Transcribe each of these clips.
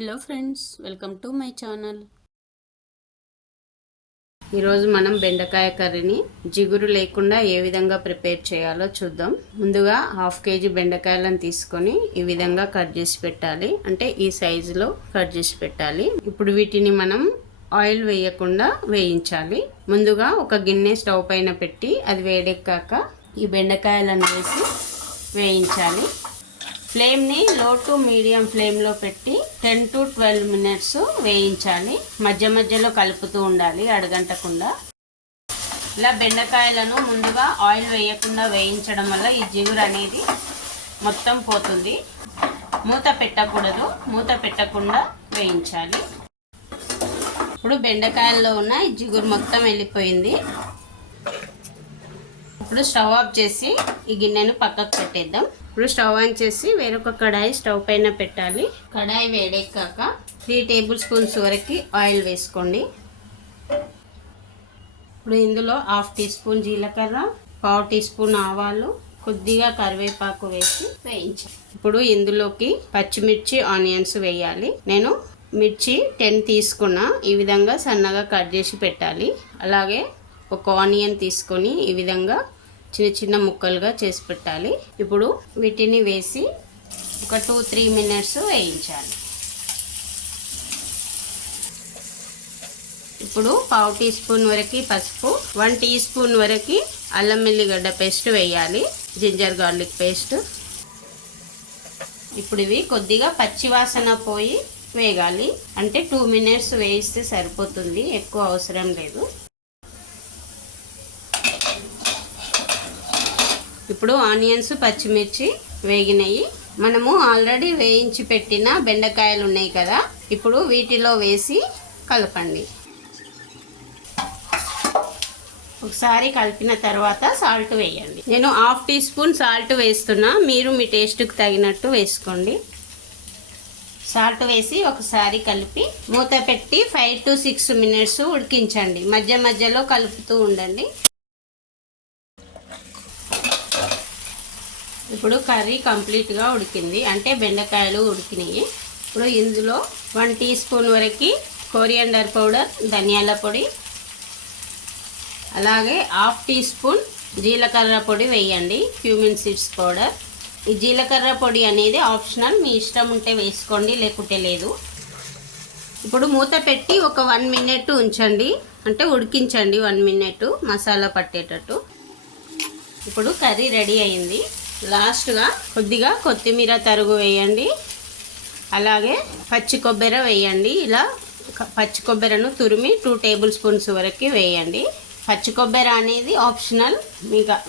Hello friends, welcome to my channel. ఈరోజు మనం బెండకాయ కర్రీని జిగురు లేకుండా ఏ విధంగా ప్రిపేర్ చేయాలో చూద్దాం. ముందుగా 1/2 కేజీ బెండకాయలను తీసుకొని ఈ విధంగా కట్ చేసి పెట్టాలి. అంటే ఈ సైజులో కట్ చేసి పెట్టాలి. ఇప్పుడు వీటిని మనం ఆయిల్ వేయకుండా వేయించాలి. ముందుగా ఒక గిన్నె స్టవ్ పైన పెట్టి అది వేడెక్కాక ఈ బెండకాయలను వేసి వేయించాలి. ఫ్లేమ్ని లో టు మీడియం ఫ్లేమ్లో పెట్టి 10 to 12 మినిట్స్ వేయించాలి. మధ్య మధ్యలో కలుపుతూ ఉండాలి అడగంటకుండా. ఇలా బెండకాయలను ముందుగా ఆయిల్ వేయకుండా వేయించడం వల్ల ఈ జిగురు అనేది మొత్తం పోతుంది. మూత పెట్టకూడదు, మూత పెట్టకుండా వేయించాలి. ఇప్పుడు బెండకాయల్లో ఉన్న ఈ జిగురు మొత్తం వెళ్ళిపోయింది. ఇప్పుడు స్టవ్ ఆఫ్ చేసి ఈ గిన్నెను పక్కకు పెట్టేద్దాం. ఇప్పుడు స్టవ్ ఆన్ చేసి వేరొక కడాయి స్టవ్ పైన పెట్టాలి. కడాయి వేడెక్కాక 3 టేబుల్ స్పూన్స్ వరకు ఆయిల్ వేసుకోండి. ఇప్పుడు ఇందులో 1/2 టీ స్పూన్ జీలకర్ర, 1/2 టీ స్పూన్ ఆవాలు, కొద్దిగా కరివేపాకు వేసి వేయించాలి. ఇప్పుడు ఇందులోకి పచ్చిమిర్చి, ఆనియన్స్ వేయాలి. నేను మిర్చి 10 తీసుకున్నా. ఈ విధంగా సన్నగా కట్ చేసి పెట్టాలి. అలాగే ఒక ఆనియన్ తీసుకొని ఈ విధంగా చిన్న చిన్న ముక్కలుగా చేసి పెట్టాలి. ఇప్పుడు వీటిని వేసి ఒక 2-3 మినిట్స్ వేయించాలి. ఇప్పుడు 1/2 టీ స్పూన్ వరకు పసుపు, 1 టీ స్పూన్ వరకు అల్లం వెల్లిగడ్డ పేస్ట్ వేయాలి, జింజర్ గార్లిక్ పేస్ట్. ఇప్పుడు ఇవి కొద్దిగా పచ్చివాసన పోయి వేగాలి. అంటే 2 మినిట్స్ వేయిస్తే సరిపోతుంది, ఎక్కువ అవసరం లేదు. ఇప్పుడు ఆనియన్స్, పచ్చిమిర్చి వేగినాయి. మనము ఆల్రెడీ వేయించి పెట్టిన బెండకాయలు ఉన్నాయి కదా, ఇప్పుడు వీటిలో వేసి కలపండి. ఒకసారి కలిపిన తర్వాత సాల్ట్ వేయండి. నేను 1/2 టీ స్పూన్ సాల్ట్ వేస్తున్నా, మీరు మీ టేస్ట్కి తగినట్టు వేసుకోండి. సాల్ట్ వేసి ఒకసారి కలిపి మూత పెట్టి 5 to 6 మినిట్స్ ఉడికించండి. మధ్య మధ్యలో కలుపుతూ ఉండండి. ఇప్పుడు కర్రీ కంప్లీట్గా ఉడికింది, అంటే బెండకాయలు ఉడికినాయి. ఇప్పుడు ఇందులో 1 టీ స్పూన్ వరకు కొరియాండర్ పౌడర్, ధనియాల పొడి, అలాగే 1/2 టీ స్పూన్ జీలకర్ర పొడి వేయండి, క్యూమిన్ సీడ్స్ పౌడర్. ఈ జీలకర్ర పొడి అనేది ఆప్షనల్, మీ ఇష్టం ఉంటే వేసుకోండి, లేకుంటే లేదు. ఇప్పుడు మూత పెట్టి ఒక 1 మినిట్ ఉంచండి, అంటే ఉడికించండి 1 మినిట్ మసాలా పట్టేటట్టు. ఇప్పుడు కర్రీ రెడీ అయింది. లాస్ట్గా కొద్దిగా కొత్తిమీర తరుగు వేయండి, అలాగే పచ్చి కొబ్బరి వేయండి. ఇలా పచ్చి కొబ్బరిను తురిమి 2 టేబుల్ స్పూన్స్ వరకు వేయండి. పచ్చి కొబ్బరి అనేది ఆప్షనల్,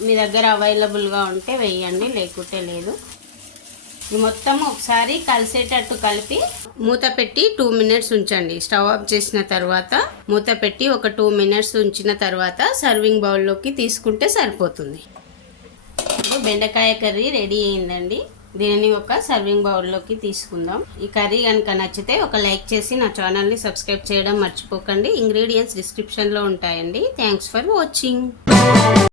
మీ దగ్గర అవైలబుల్గా ఉంటే వేయండి, లేకుంటే లేదు. మొత్తం ఒకసారి కలిసేటట్టు కలిపి మూత పెట్టి 2 మినిట్స్ ఉంచండి. స్టవ్ ఆఫ్ చేసిన తర్వాత మూత పెట్టి ఒక 2 మినిట్స్ ఉంచిన తర్వాత సర్వింగ్ బౌల్లోకి తీసుకుంటే సరిపోతుంది. బెండకాయ కర్రీ రెడీ అయిందండి. దీనిని ఒక సర్వింగ్ బౌల్లోకి తీసుకుందాం. ఈ కర్రీ కనుక నచ్చితే ఒక లైక్ చేసి నా ఛానల్ని సబ్స్క్రైబ్ చేయడం మర్చిపోకండి. ఇంగ్రీడియంట్స్ డిస్క్రిప్షన్లో ఉంటాయండి. Thanks for watching.